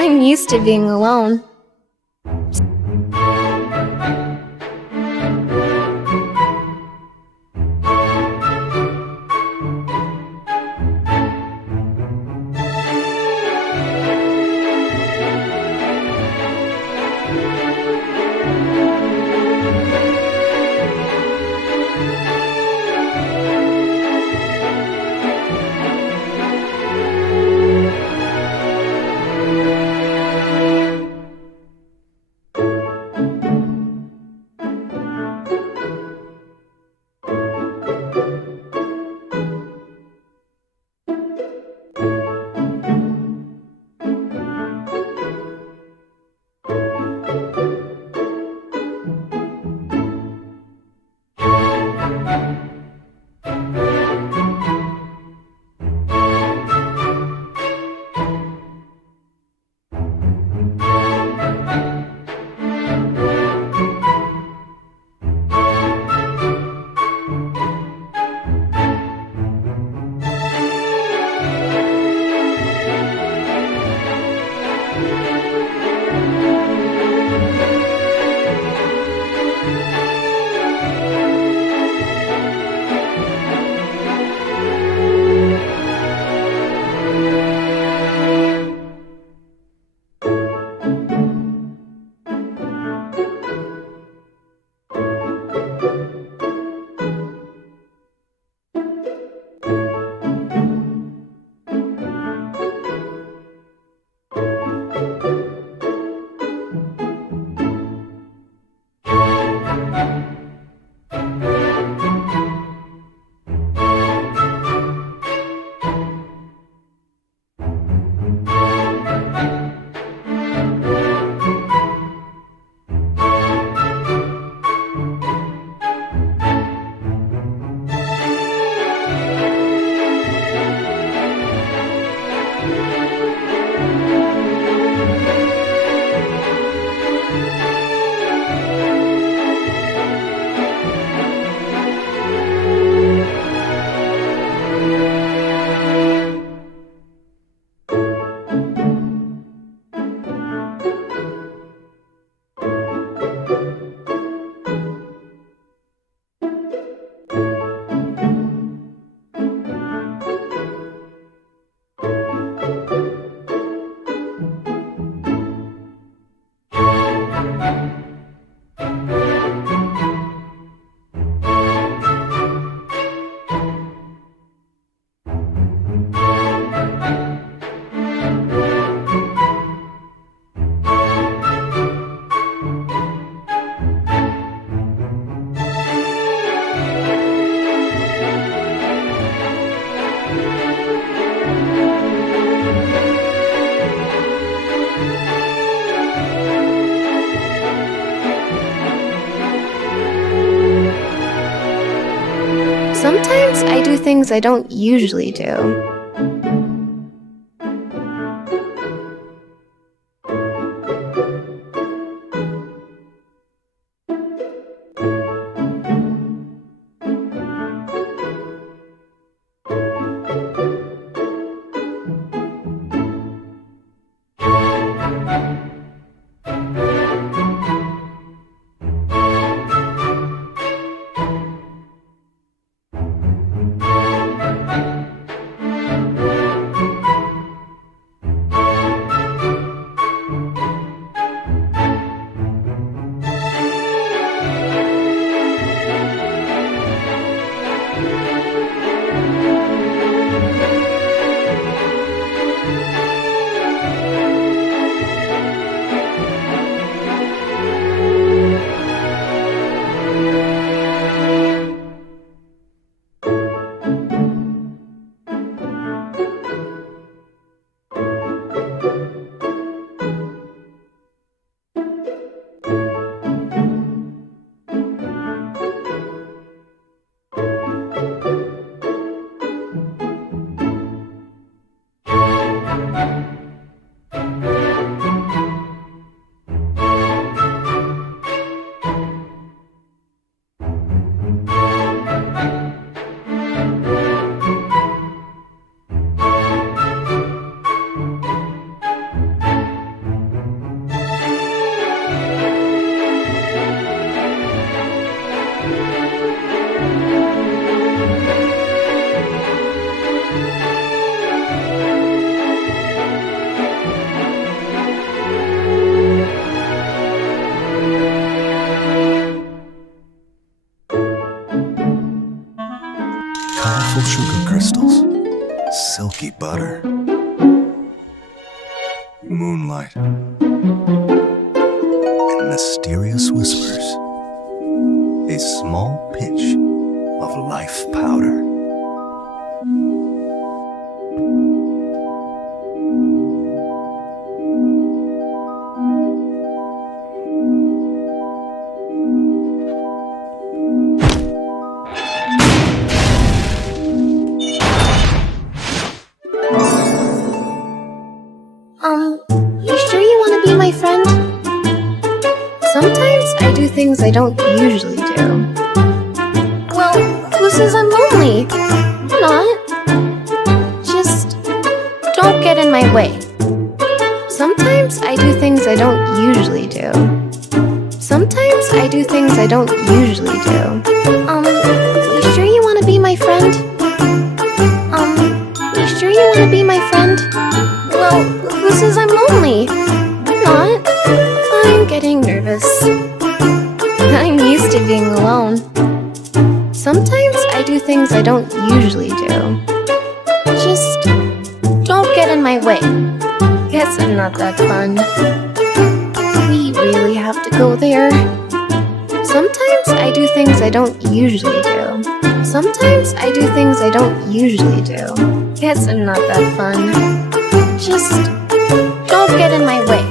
I'm used to being alone. Sometimes I do things I don't usually do. silky butter, moonlight, and mysterious whispers, a small pinch of life powder. You sure you want to be my friend? Sometimes I do things I don't usually do. Well, who says I'm lonely? I'm not. Just don't get in my way. Sometimes I do things I don't usually do. Sometimes I do things I don't usually do. You sure you want to be my friend? You sure you want to be my friend? Well, who says I'm lonely? I'm not. I'm getting nervous. I'm used to being alone. Sometimes I do things I don't usually do. Just don't get in my way. Guess I'm not that fun. We really have to go there. Sometimes I do things I don't usually do. Sometimes I do things I don't usually do. Guess I'm not that fun. Just don't get in my way.